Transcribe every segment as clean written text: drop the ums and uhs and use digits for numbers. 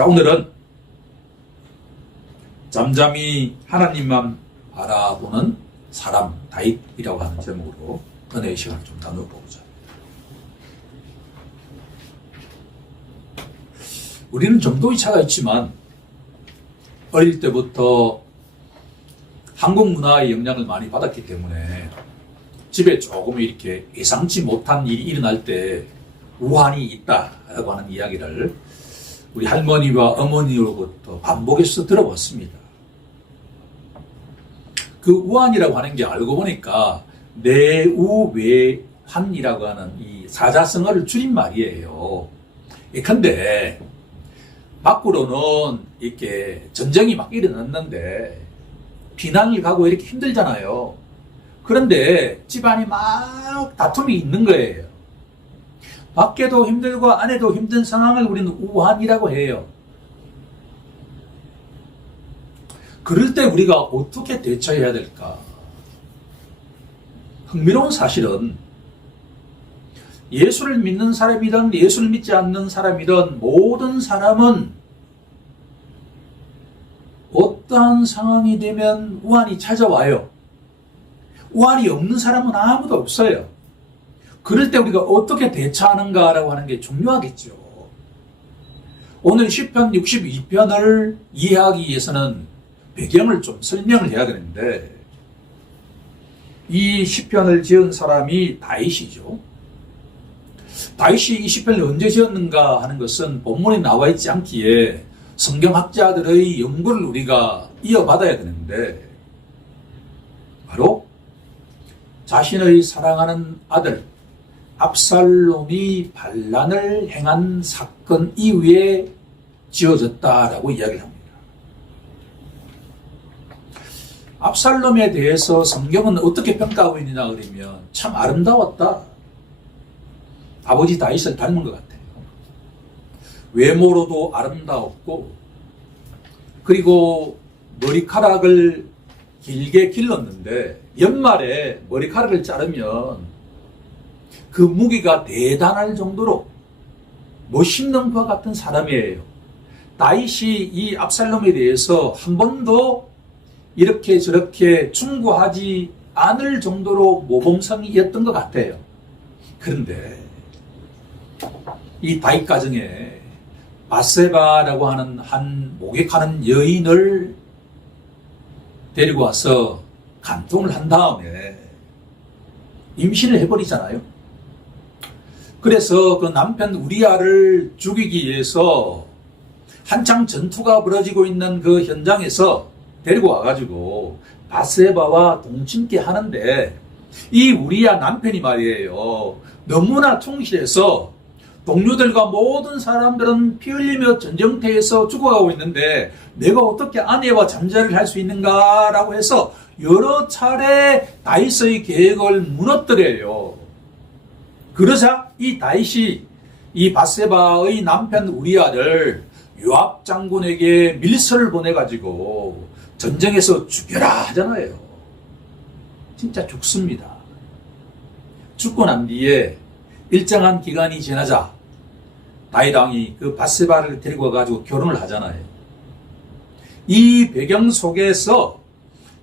자, 오늘은 잠잠히 하나님만 바라보는 사람 다윗이라고 하는 제목으로 은혜의 시간을 좀 나눠보고자. 우리는 정도의 차가 있지만 어릴 때부터 한국 문화의 영향을 많이 받았기 때문에 집에 조금 이렇게 예상치 못한 일이 일어날 때 우환이 있다라고 하는 이야기를 우리 할머니와 어머니로부터 반복해서 들어봤습니다. 그 우환이라고 하는 게 알고 보니까 내우외환이라고 하는 이 사자성어를 줄인 말이에요. 예컨대 밖으로는 이렇게 전쟁이 막 일어났는데 비난을 가고 이렇게 힘들잖아요. 그런데 집안이 막 다툼이 있는 거예요. 밖에도 힘들고 안에도 힘든 상황을 우리는 우환이라고 해요. 그럴 때 우리가 어떻게 대처해야 될까? 흥미로운 사실은 예수를 믿는 사람이든 예수를 믿지 않는 사람이든 모든 사람은 어떠한 상황이 되면 우환이 찾아와요. 우환이 없는 사람은 아무도 없어요. 그럴 때 우리가 어떻게 대처하는가라고 하는 게 중요하겠죠. 오늘 시편 62편을 이해하기 위해서는 배경을 좀 설명을 해야 되는데, 이 시편을 지은 사람이 다윗이죠. 다윗이 이 시편을 언제 지었는가 하는 것은 본문에 나와 있지 않기에 성경학자들의 연구를 우리가 이어받아야 되는데, 바로 자신의 사랑하는 아들 압살롬이 반란을 행한 사건 이후에 지어졌다라고 이야기를 합니다. 압살롬에 대해서 성경은 어떻게 평가하고 있느냐 그러면 참 아름다웠다. 아버지 다윗을 닮은 것 같아요. 외모로도 아름다웠고, 그리고 머리카락을 길게 길렀는데 연말에 머리카락을 자르면 그 무게가 대단할 정도로 멋있는 것 같은 사람이에요. 다윗이 이 압살롬에 대해서 한 번도 이렇게 저렇게 충고하지 않을 정도로 모범성이었던 것 같아요. 그런데 이 다윗 가정에 바세바라고 하는 한 목욕하는 여인을 데리고 와서 간통을 한 다음에 임신을 해버리잖아요. 그래서 그 남편 우리아를 죽이기 위해서 한창 전투가 벌어지고 있는 그 현장에서 데리고 와가지고 바세바와 동침케 하는데, 이 우리아 남편이 말이에요, 너무나 충실해서 동료들과 모든 사람들은 피 흘리며 전쟁터에서 죽어가고 있는데 내가 어떻게 아내와 잠자리를 할 수 있는가라고 해서 여러 차례 다윗의 계획을 무너뜨려요. 그러자 이 다윗이 이 바세바의 남편 우리아를 요압 장군에게 밀서를 보내가지고 전쟁에서 죽여라 하잖아요. 진짜 죽습니다. 죽고 난 뒤에 일정한 기간이 지나자 다윗 왕이 그 바세바를 데리고 와가지고 결혼을 하잖아요. 이 배경 속에서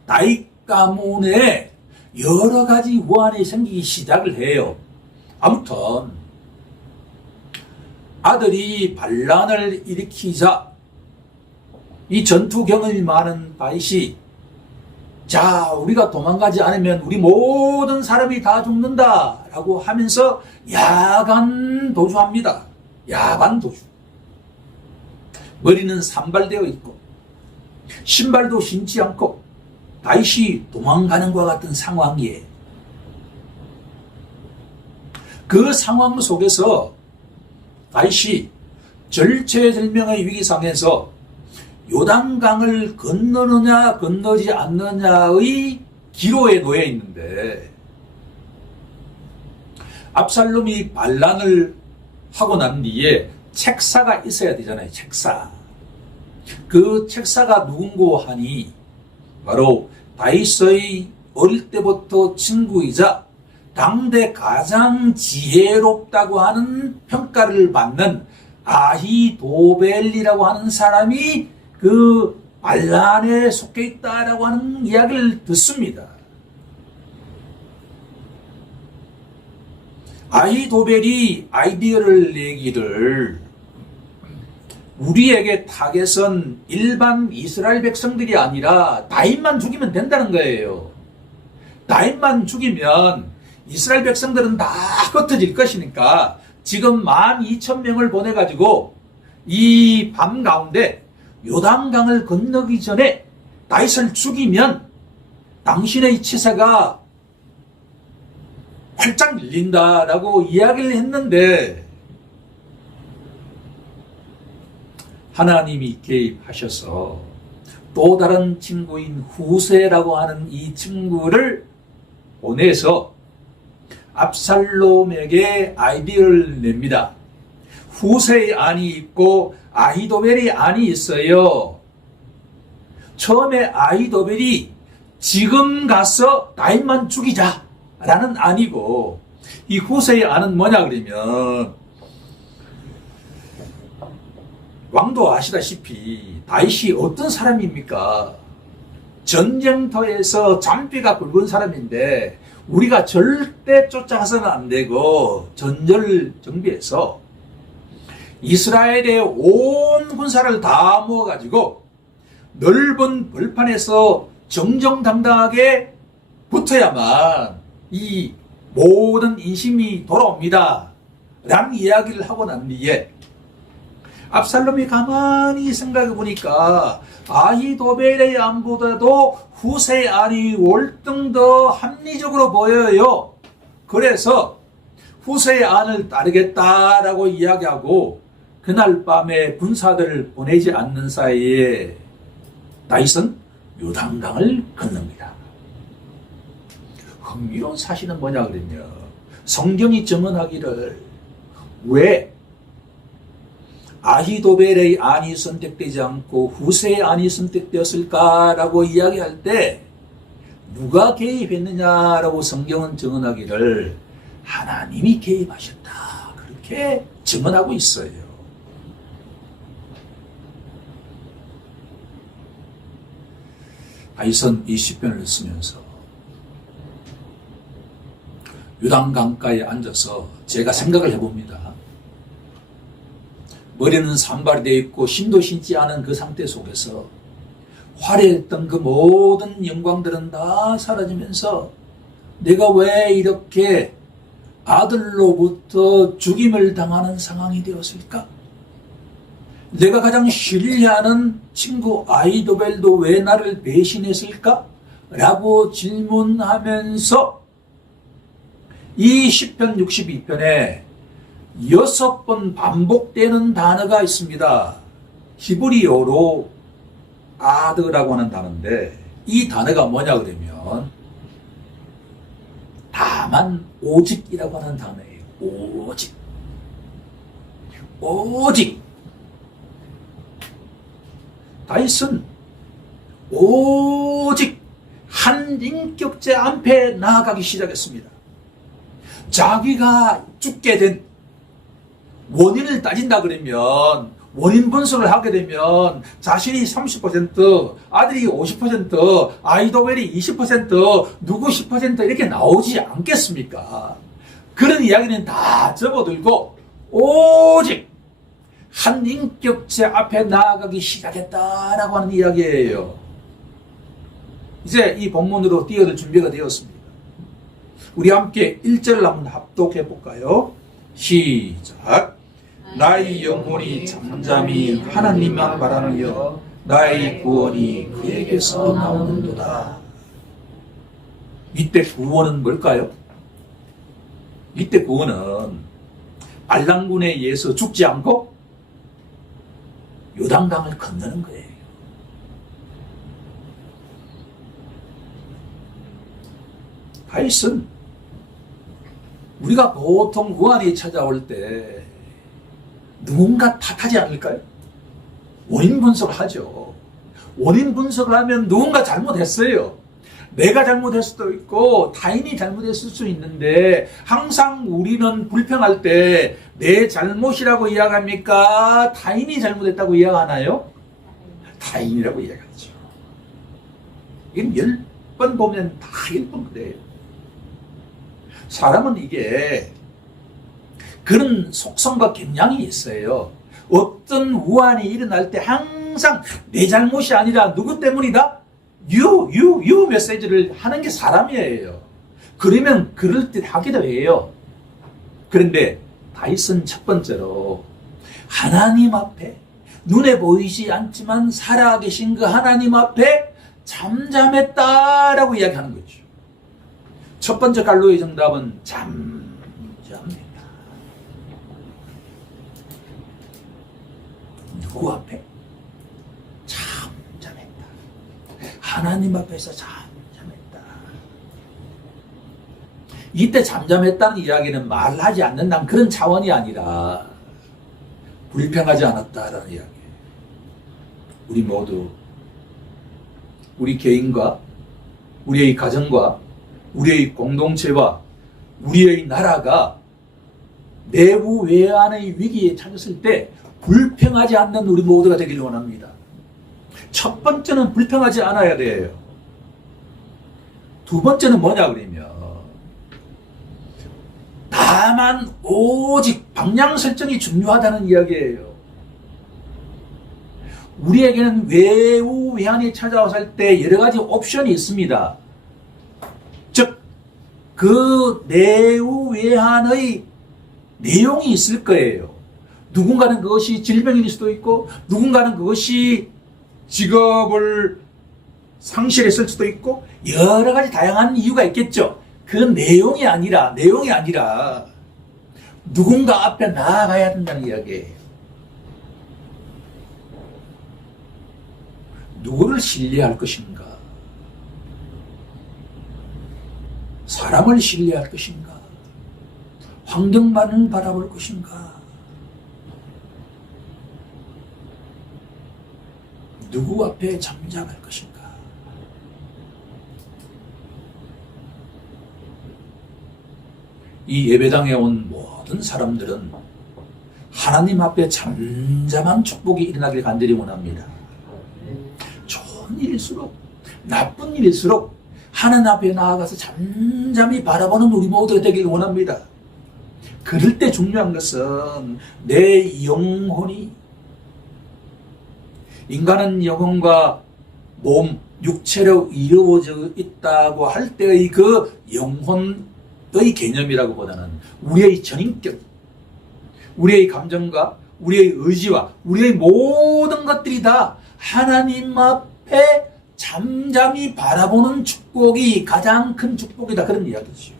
다윗 가문에 여러 가지 우환이 생기기 시작을 해요. 아무튼 아들이 반란을 일으키자 이 전투 경험이 많은 다윗이, 자, 우리가 도망가지 않으면 우리 모든 사람이 다 죽는다 라고 하면서 야간 도주합니다. 야간 도주. 머리는 산발되어 있고 신발도 신지 않고 다윗이 도망가는 것과 같은 상황이에요. 그 상황 속에서 다윗이 절체절명의 위기상에서 요단강을 건너느냐 건너지 않느냐의 기로에 놓여 있는데, 압살롬이 반란을 하고 난 뒤에 책사가 있어야 되잖아요. 책사. 그 책사가 누군고 하니 바로 다윗의 어릴 때부터 친구이자 당대 가장 지혜롭다고 하는 평가를 받는 아히도벨이라고 하는 사람이 그 반란에 속해 있다라고 하는 이야기를 듣습니다. 아히도벨이 아이디어를 내기를 우리에게 타겟은 일반 이스라엘 백성들이 아니라 다윗만 죽이면 된다는 거예요. 다윗만 죽이면 이스라엘 백성들은 다 흩어질 것이니까 지금 12,000명을 보내가지고 이 밤 가운데 요단강을 건너기 전에 다윗을 죽이면 당신의 치사가 활짝 열린다라고 이야기를 했는데 하나님이 개입하셔서 또 다른 친구인 후세라고 하는 이 친구를 보내서 압살롬에게 아이디어를 냅니다. 후세의 안이 있고 아히도벨의 안이 있어요. 처음에 아히도벨이 지금 가서 다윗만 죽이자라는 안이고, 이 후세의 안은 뭐냐 그러면, 왕도 아시다시피 다윗이 어떤 사람입니까? 전쟁터에서 잔뼈가 굵은 사람인데 우리가 절대 쫓아가서는 안 되고 전절 정비해서 이스라엘의 온 군사를 다 모아가지고 넓은 벌판에서 정정당당하게 붙어야만 이 모든 인심이 돌아옵니다 라는 이야기를 하고 난 뒤에 압살롬이 가만히 생각해 보니까 아히도벨의 안보다도 후세의 안이 월등 더 합리적으로 보여요. 그래서 후세의 안을 따르겠다라고 이야기하고 그날 밤에 군사들을 보내지 않는 사이에 다윗은 요단강을 건넙니다. 흥미로운 사실은 뭐냐 그러면 성경이 증언하기를 왜 아히도벨의 안이 선택되지 않고 후세의 안이 선택되었을까라고 이야기할 때 누가 개입했느냐라고 성경은 증언하기를 하나님이 개입하셨다 그렇게 증언하고 있어요. 다윗은 이 시편을 쓰면서 요단강가에 앉아서 제가 생각을 해봅니다. 머리는 산발이 되어 있고 힘도 신지 않은 그 상태 속에서 화려했던 그 모든 영광들은 다 사라지면서 내가 왜 이렇게 아들로부터 죽임을 당하는 상황이 되었을까? 내가 가장 신뢰하는 친구 아히도벨도 왜 나를 배신했을까? 라고 질문하면서 이 시편 62편에 6번 반복되는 단어가 있습니다. 히브리어로 아드라고 하는 단어인데 이 단어가 뭐냐 그러면 다만 오직이라고 하는 단어예요. 오직. 오직. 다윗은 오직 한 인격체 앞에 나아가기 시작했습니다. 자기가 죽게 된 원인을 따진다 그러면 원인 분석을 하게 되면 자신이 30%, 아들이 50%, 아히도벨이 20%, 누구 10% 이렇게 나오지 않겠습니까? 그런 이야기는 다 접어들고 오직 한 인격체 앞에 나아가기 시작했다라고 하는 이야기예요. 이제 이 본문으로 뛰어들 준비가 되었습니다. 우리 함께 1절을 한번 합독해 볼까요? 시작. 나의 영혼이 잠잠히 하나님만 바라며 나의 구원이 그에게서 나오는도다. 이때 구원은 뭘까요? 이때 구원은 반란군에 의해서 죽지 않고 요단강을 건너는 거예요. 다윗은 우리가 보통 구원이 찾아올 때 누군가 탓하지 않을까요? 원인 분석을 하죠. 원인 분석을 하면 누군가 잘못했어요. 내가 잘못했을 수도 있고 타인이 잘못했을 수 있는데 항상 우리는 불평할 때 내 잘못이라고 이야기합니까? 타인이 잘못했다고 이야기하나요? 타인이라고 이야기하죠. 이건 10번 보면 다 1번 그래요. 사람은 이게 그런 속성과 경향이 있어요. 어떤 우환이 일어날 때 항상 내 잘못이 아니라 누구 때문이다? 유 메시지를 하는 게 사람이에요. 그러면 그럴 듯 하기도 해요. 그런데 다윗은 첫 번째로 하나님 앞에 눈에 보이지 않지만 살아계신 그 하나님 앞에 잠잠했다라고 이야기하는 거죠. 첫 번째 갈로의 정답은 잠잠했다. 누구 앞에? 잠잠했다. 하나님 앞에서 잠잠했다. 이때 잠잠했다는 이야기는 말하지 않는다는 그런 차원이 아니라 불평하지 않았다라는 이야기. 우리 모두 우리 개인과 우리의 가정과 우리의 공동체와 우리의 나라가 내부 외환의 위기에 처했을 때 불평하지 않는 우리 모두가 되기를 원합니다. 첫 번째는 불평하지 않아야 돼요. 두 번째는 뭐냐 그러면 다만 오직 방향 설정이 중요하다는 이야기예요. 우리에게는 외우 외환이 찾아왔을 때 여러 가지 옵션이 있습니다. 즉, 그 내우 외환의 내용이 있을 거예요. 누군가는 그것이 질병일 수도 있고, 누군가는 그것이 직업을 상실했을 수도 있고, 여러 가지 다양한 이유가 있겠죠. 그 내용이 아니라 누군가 앞에 나아가야 된다는 이야기예요. 누구를 신뢰할 것인가? 사람을 신뢰할 것인가? 환경만을 바라볼 것인가? 누구 앞에 잠잠할 것인가? 이 예배당에 온 모든 사람들은 하나님 앞에 잠잠한 축복이 일어나길 간절히 원합니다. 좋은 일일수록 나쁜 일일수록 하나님 앞에 나아가서 잠잠히 바라보는 우리 모두가 되길 원합니다. 그럴 때 중요한 것은 내 영혼이 인간은 영혼과 몸, 육체로 이루어져 있다고 할 때의 그 영혼의 개념이라고보다는 우리의 전인격, 우리의 감정과 우리의 의지와 우리의 모든 것들이 다 하나님 앞에 잠잠히 바라보는 축복이 가장 큰 축복이다. 그런 이야기죠.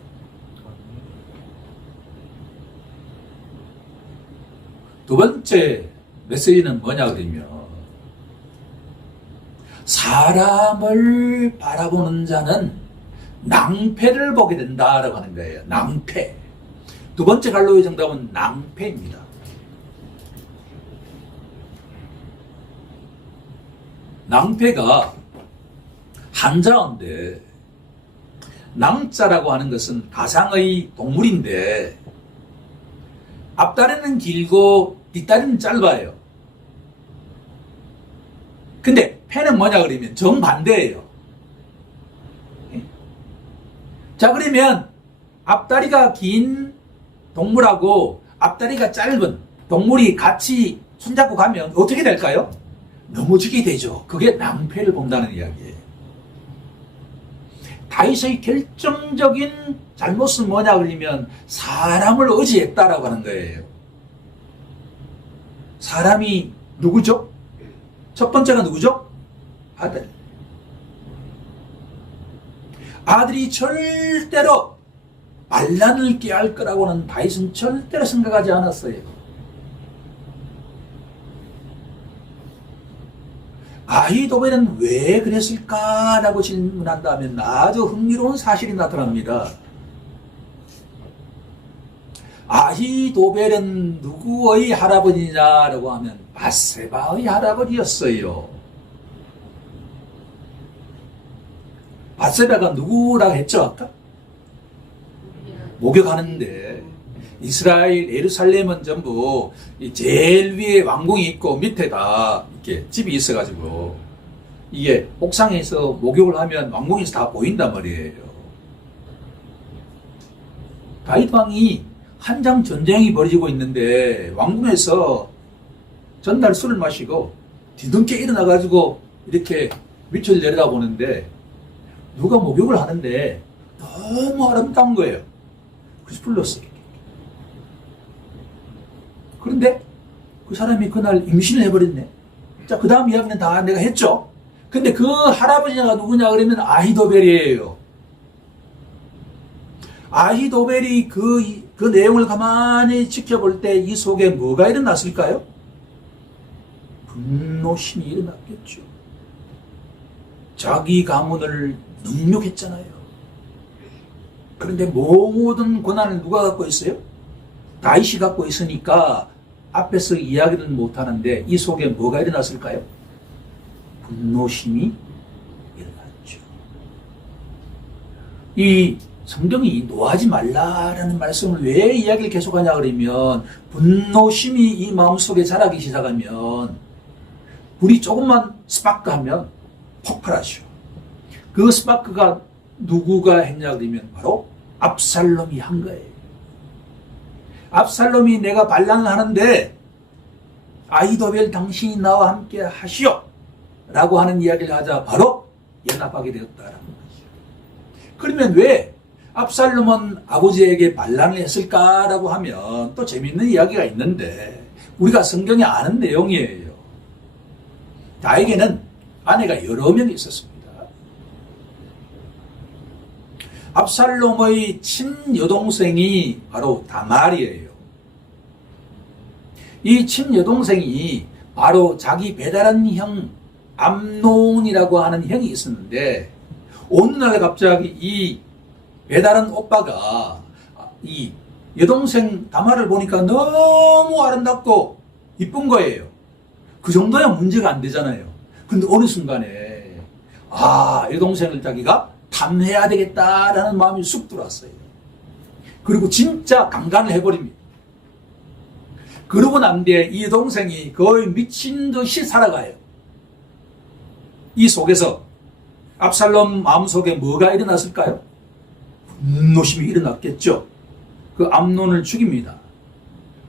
두 번째 메시지는 뭐냐 그러면 사람을 바라보는 자는 낭패를 보게 된다라고 하는 거예요. 낭패. 두 번째 갈로의 정답은 낭패입니다. 낭패가 한자어인데 낭자라고 하는 것은 가상의 동물인데 앞다리는 길고 뒷다리는 짧아요. 근데 패는 뭐냐 그러면 정반대예요. 자, 그러면 앞다리가 긴 동물하고 앞다리가 짧은 동물이 같이 손잡고 가면 어떻게 될까요? 넘어지게 되죠. 그게 낭패를 본다는 이야기예요. 다윗의 결정적인 잘못은 뭐냐 그러면 사람을 의지했다라고 하는 거예요. 사람이 누구죠? 첫 번째가 누구죠? 아들. 아들이 절대로 반란을 꾀할 거라고는 다윗은 절대로 생각하지 않았어요. 아히도벨은 왜 그랬을까라고 질문한다면 아주 흥미로운 사실이 나타납니다. 아히도벨은 누구의 할아버지냐라고 하면 바세바의 할아버지였어요. 밧세바가 누구라고 했죠 아까? 목욕하는데 이스라엘 예루살렘은 전부 제일 위에 왕궁이 있고 밑에다 이렇게 집이 있어가지고 이게 옥상에서 목욕을 하면 왕궁에서 다 보인단 말이에요. 다윗 왕이 한창 전쟁이 벌어지고 있는데 왕궁에서 전날 술을 마시고 뒤늦게 일어나가지고 이렇게 밑을 내려다보는데 누가 목욕을 하는데 너무 아름다운 거예요. 그래서 불렀어요. 그런데 그 사람이 그날 임신을 해버렸네. 자, 그 다음 이야기는 다 내가 했죠. 근데 그 할아버지가 누구냐 그러면 아히도벨이에요. 아히도벨이 그 내용을 가만히 지켜볼 때 이 속에 뭐가 일어났을까요? 분노심이 일어났겠죠. 자기 가문을 능욕했잖아요. 그런데 모든 권한을 누가 갖고 있어요? 다윗이 갖고 있으니까 앞에서 이야기를 못하는데 이 속에 뭐가 일어났을까요? 분노심이 일어났죠. 이 성경이 노하지 말라라는 말씀을 왜 이야기를 계속하냐 그러면 분노심이 이 마음속에 자라기 시작하면 불이 조금만 스파크하면 폭발하죠. 그 스파크가 누구가 했냐 그러면 바로 압살롬이 한 거예요. 압살롬이 내가 반란을 하는데 아히도벨 당신이 나와 함께 하시오 라고 하는 이야기를 하자 바로 연합하게 되었다라는 거죠. 그러면 왜 압살롬은 아버지에게 반란을 했을까라고 하면 또 재밌는 이야기가 있는데 우리가 성경에 아는 내용이에요. 다에게는 아내가 여러 명이 있었습니다. 압살롬의 친여동생이 바로 다말이에요. 이 친여동생이 바로 자기 배다른 형 암논이라고 하는 형이 있었는데 어느 날 갑자기 이 배다른 오빠가 이 여동생 다말을 보니까 너무 아름답고 이쁜 거예요. 그 정도야 문제가 안 되잖아요. 근데 어느 순간에 여동생을 자기가 탐해야 되겠다라는 마음이 쑥 들어왔어요. 그리고 진짜 강간을 해버립니다. 그러고 난 뒤에 이 여동생이 거의 미친 듯이 살아가요. 이 속에서 압살롬 마음속에 뭐가 일어났을까요? 분노심이 일어났겠죠. 그 암논을 죽입니다.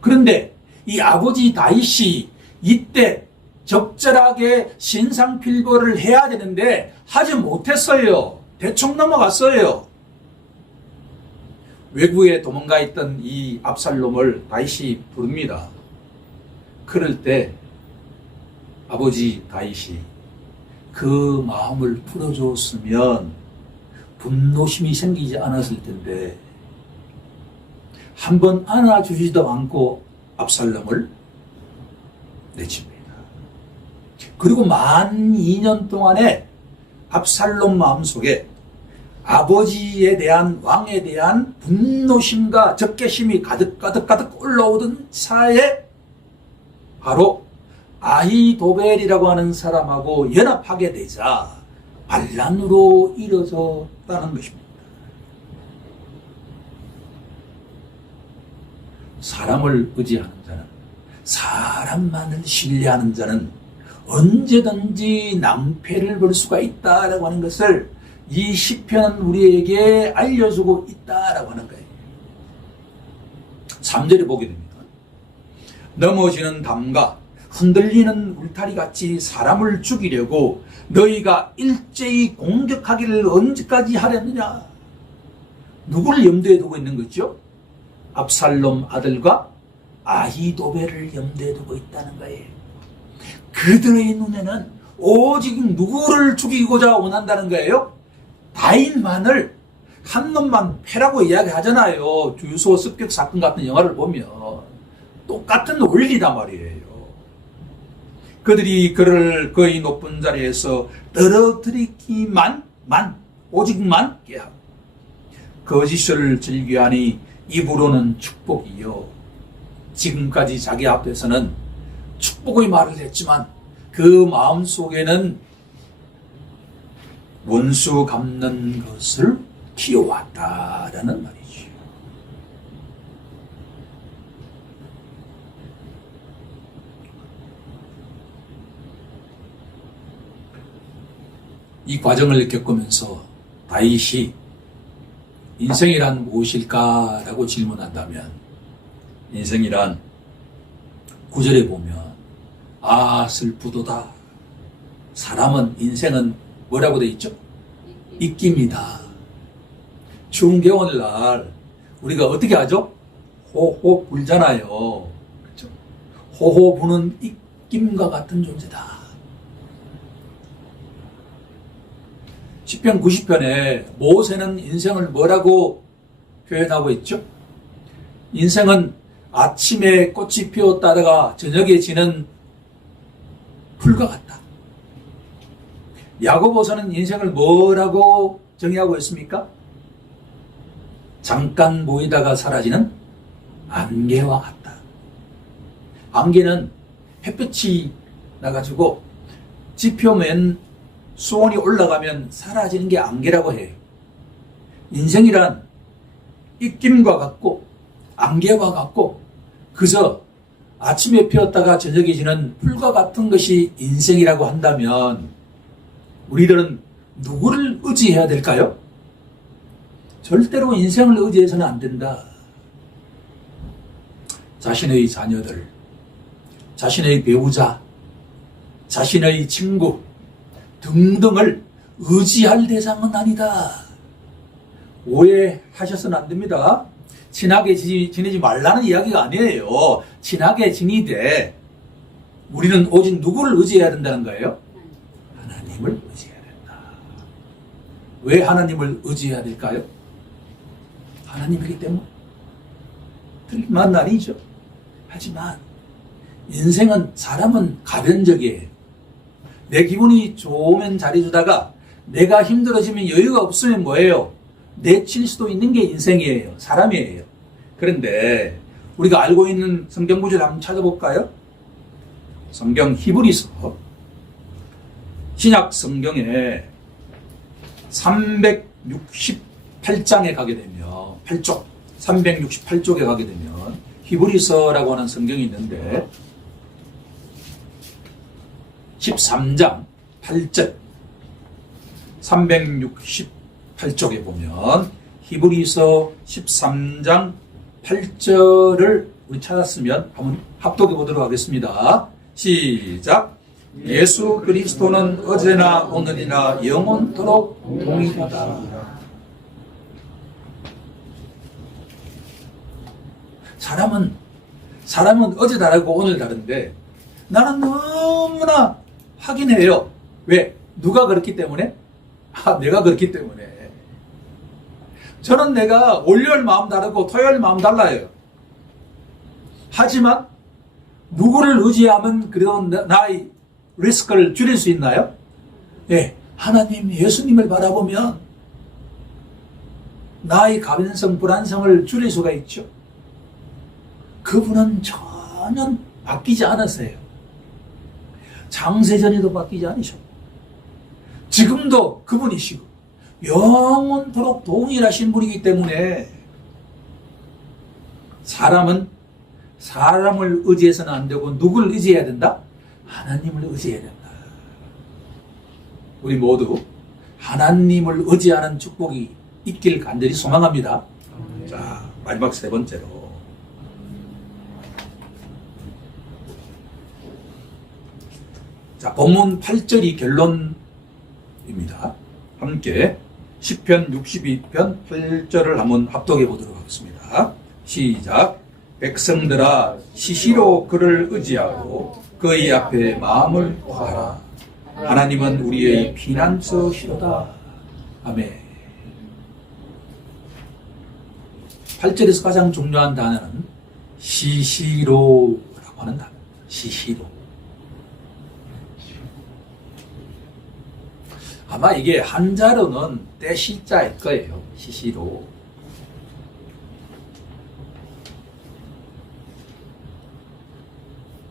그런데 이 아버지 다윗이 이때 적절하게 신상필벌을 해야 되는데 하지 못했어요. 대충 넘어갔어요. 외국에 도망가 있던 이 압살롬을 다윗이 부릅니다. 그럴 때 아버지 다윗이 그 마음을 풀어줬으면 분노심이 생기지 않았을 텐데 한번 안아주지도 않고 압살롬을 내칩니다. 그리고 만 2년 동안에 압살롬 마음속에 아버지에 대한 왕에 대한 분노심과 적개심이 가득 올라오던 차에 바로 아히도벨이라고 하는 사람하고 연합하게 되자 반란으로 이뤄졌다는 것입니다. 사람을 의지하는 자는, 사람만을 신뢰하는 자는 언제든지 낭패를 볼 수가 있다라고 하는 것을 이 시편은 우리에게 알려주고 있다라고 하는 거예요. 3절에 보게 됩니다. 넘어지는 담과 흔들리는 울타리 같이 사람을 죽이려고 너희가 일제히 공격하기를 언제까지 하려느냐? 누구를 염두에 두고 있는 거죠? 압살롬 아들과 아히도벨을 염두에 두고 있다는 거예요. 그들의 눈에는 오직 누구를 죽이고자 원한다는 거예요? 다윗만을 한 놈만 패라고 이야기하잖아요. 주유소 습격 사건 같은 영화를 보면 똑같은 원리단 말이에요. 그들이 그를 거의 높은 자리에서 떨어뜨리기만 오직만 깨하고 거짓을 즐겨하니 입으로는 축복이요. 지금까지 자기 앞에서는 축복의 말을 했지만 그 마음속에는 원수 갚는 것을 키워왔다라는 말이죠. 이 과정을 겪으면서 다윗이 인생이란 무엇일까라고 질문한다면 인생이란 9절에 보면 슬프도다. 사람은 인생은 뭐라고 되어 있죠? 입기입니다. 추운 겨울날 우리가 어떻게 하죠? 호호 불잖아요. 그렇죠? 호호 부는 입김과 같은 존재다. 시편 90편에 모세는 인생을 뭐라고 표현하고 있죠? 인생은 아침에 꽃이 피었다가 저녁에 지는 풀과 같다. 야고보서는 인생을 뭐라고 정의하고 있습니까? 잠깐 보이다가 사라지는 안개와 같다. 안개는 햇볕이 나가지고 지표면 수온이 올라가면 사라지는 게 안개라고 해요. 인생이란 입김과 같고 안개와 같고 그저 아침에 피었다가 저녁에 지는 풀과 같은 것이 인생이라고 한다면 우리들은 누구를 의지해야 될까요? 절대로 인생을 의지해서는 안 된다. 자신의 자녀들, 자신의 배우자, 자신의 친구 등등을 의지할 대상은 아니다. 오해하셔서는 안 됩니다. 친하게 지내지 말라는 이야기가 아니에요. 친하게 지니되 우리는 오직 누구를 의지해야 된다는 거예요? 하나님을 의지해야 된다. 왜 하나님을 의지해야 될까요? 하나님이기 때문에. 틀린 말이죠. 하지만 인생은 사람은 가변적이에요. 내 기분이 좋으면 잘해주다가 내가 힘들어지면 여유가 없으면 뭐예요? 내칠 수도 있는 게 인생이에요. 사람이에요. 그런데 우리가 알고 있는 성경 구절 한번 찾아볼까요? 성경 히브리서 신약 성경에 368장에 가게 되면 8쪽 368쪽에 가게 되면 히브리서라고 하는 성경이 있는데 13장 8절 368쪽에 보면 히브리서 13장 8절을 우리 찾았으면 한번 합독해 보도록 하겠습니다. 시작. 예수 그리스도는 어제나 오늘이나 영원토록 동일하다. 사람은 어제 다르고 오늘 다른데 나는 너무나 확인해요. 왜? 누가 그렇기 때문에? 내가 그렇기 때문에. 저는 내가 월요일 마음 다르고 토요일 마음 달라요. 하지만 누구를 의지하면 그래도 나의 리스크를 줄일 수 있나요? 예, 하나님 예수님을 바라보면 나의 가변성 불안성을 줄일 수가 있죠. 그분은 전혀 바뀌지 않으세요. 장세전에도 바뀌지 않으셨고 지금도 그분이시고 영원토록 동일하신 분이기 때문에 사람은 사람을 의지해서는 안 되고 누구를 의지해야 된다? 하나님을 의지해야 된다. 우리 모두 하나님을 의지하는 축복이 있길 간절히 소망합니다. 자, 마지막 세 번째로 자, 본문 8절이 결론입니다. 함께 시편 62편 8절을 한번 합독해 보도록 하겠습니다. 시작. 백성들아 시시로 그를 의지하고 그의 앞에 마음을 구하라. 하나님은 우리의 피난처시로다. 아멘. 8절에서 가장 중요한 단어는 시시로라고 하는 단어입니다. 시시로. 아마 이게 한자로는 때시자일 거예요. 시시로.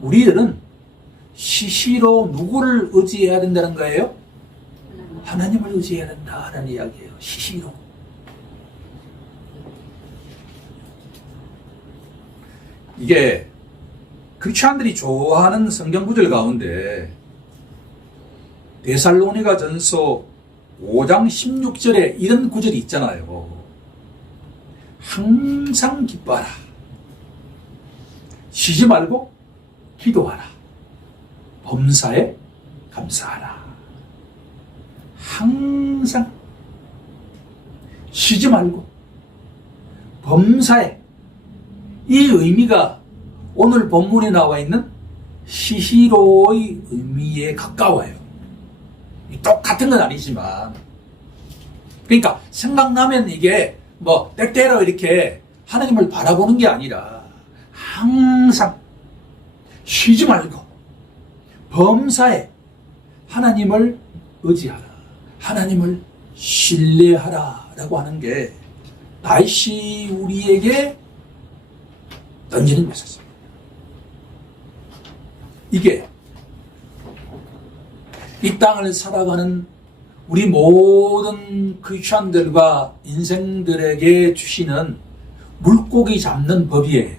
우리들은 시시로 누구를 의지해야 된다는 거예요? 하나님을 의지해야 된다라는 이야기예요. 시시로. 이게 크리스천들이 좋아하는 성경 구절 가운데 데살로니가 전서 5장 16절에 이런 구절이 있잖아요. 항상 기뻐하라. 쉬지 말고 기도하라. 범사에 감사하라. 항상 쉬지 말고 범사에, 이 의미가 오늘 본문에 나와 있는 시시로의 의미에 가까워요. 똑같은 건 아니지만, 그러니까 생각나면 이게 뭐 때때로 이렇게 하나님을 바라보는 게 아니라 항상 쉬지 말고 범사에 하나님을 의지하라, 하나님을 신뢰하라 라고 하는 게 다시 우리에게 던지는 메시지입니다. 이게 이 땅을 살아가는 우리 모든 크리스천들과 인생들에게 주시는 물고기 잡는 법이에요.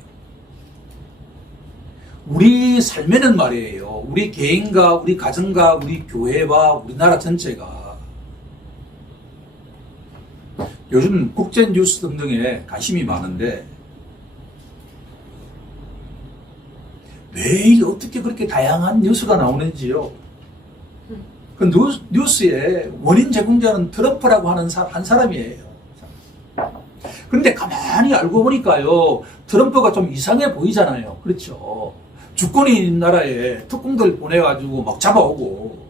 우리 삶에는 말이에요. 우리 개인과 우리 가정과 우리 교회와 우리나라 전체가 요즘 국제 뉴스 등등에 관심이 많은데 매일 어떻게 그렇게 다양한 뉴스가 나오는지요. 그 뉴스의 원인 제공자는 트럼프라고 하는 한 사람이에요. 그런데 가만히 알고 보니까요, 트럼프가 좀 이상해 보이잖아요. 그렇죠. 주권이 있는 나라에 특공들 보내가지고 막 잡아오고.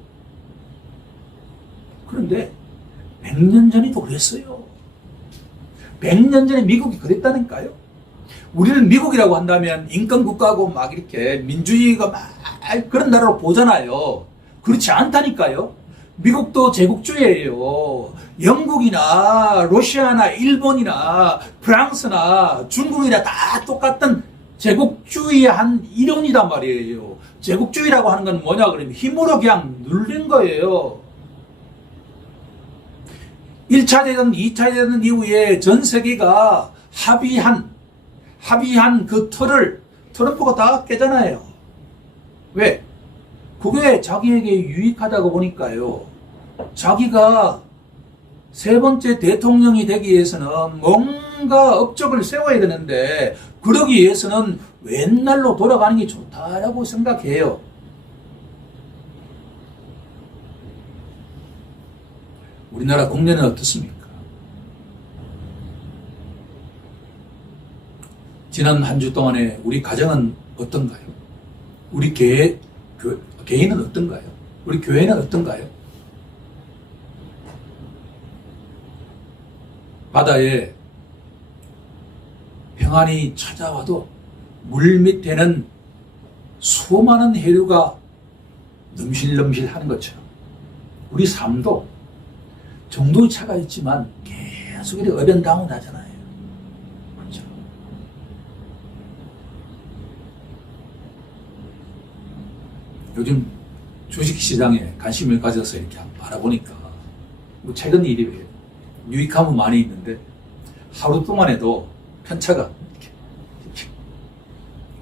그런데 100년 전에도 그랬어요. 100년 전에 미국이 그랬다니까요. 우리는 미국이라고 한다면 인권국가고 막 이렇게 민주주의가 막 그런 나라로 보잖아요. 그렇지 않다니까요. 미국도 제국주의예요. 영국이나 러시아나 일본이나 프랑스나 중국이나 다 똑같은 제국주의의 한 일원이란 말이에요. 제국주의라고 하는 건 뭐냐 그러면 힘으로 그냥 누른 거예요. 1차 대전, 2차 대전 이후에 전 세계가 합의한 그 틀을 트럼프가 다 깨잖아요. 왜? 그게 자기에게 유익하다고 보니까요. 자기가 세 번째 대통령이 되기 위해서는 뭔가 업적을 세워야 되는데 그러기 위해서는 왼날로 돌아가는 게 좋다라고 생각해요. 우리나라 국내는 어떻습니까? 지난 한 주 동안에 우리 가정은 어떤가요? 우리 개인은 어떤가요? 우리 교회는 어떤가요? 바다에 평안이 찾아와도 물 밑에는 수많은 해류가 넘실넘실 하는 것처럼 우리 삶도 정도의 차가 있지만 계속 이렇게 업앤다운 하잖아요. 그렇죠? 요즘 주식시장에 관심을 가져서 이렇게 알아보니까 뭐 최근 일이 유익함은 많이 있는데 하루 동안에도 편차가 이렇게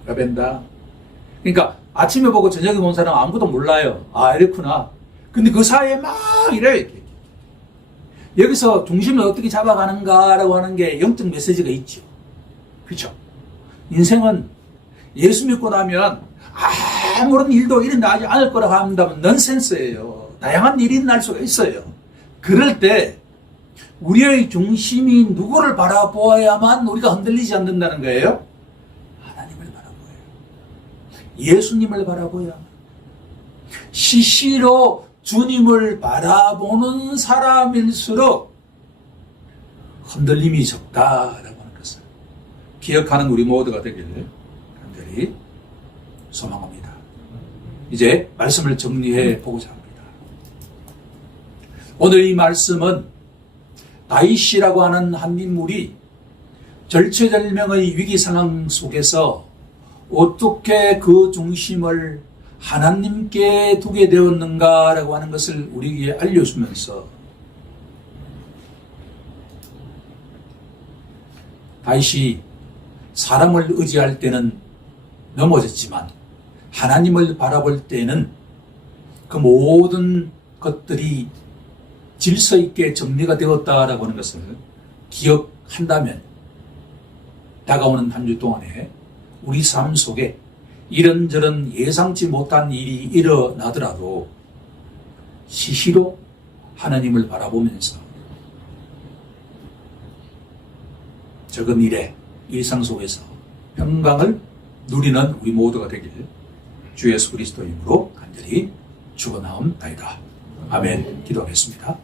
업앤다. 그러니까 아침에 보고 저녁에 본 사람은 아무것도 몰라요. 아, 이렇구나. 근데 그 사이에 막 이래 이렇게. 여기서 중심을 어떻게 잡아가는가라고 하는 게 영적 메시지가 있죠. 그렇죠? 인생은 예수 믿고 나면 아무런 일도 일어나지 않을 거라고 한다면 넌센스예요. 다양한 일이 날 수가 있어요. 그럴 때 우리의 중심이 누구를 바라보아야만 우리가 흔들리지 않는다는 거예요? 하나님을 바라보아요. 예수님을 바라보아야. 시시로 주님을 바라보는 사람일수록 흔들림이 적다라고 하는 것을 기억하는 우리 모두가 되기를 간절히 소망합니다. 이제 말씀을 정리해 보고자 합니다. 오늘 이 말씀은 다윗이라고 하는 한 인물이 절체절명의 위기 상황 속에서 어떻게 그 중심을 하나님께 두게 되었는가라고 하는 것을 우리에게 알려주면서 다윗이 사람을 의지할 때는 넘어졌지만 하나님을 바라볼 때는 그 모든 것들이 질서 있게 정리가 되었다라고 하는 것을 기억한다면 다가오는 한 주 동안에 우리 삶 속에 이런저런 예상치 못한 일이 일어나더라도 시시로 하나님을 바라보면서 적은 일에 일상 속에서 평강을 누리는 우리 모두가 되길 주 예수 그리스도 이름으로 간절히 축원하옵나이다. 아멘. 기도하겠습니다.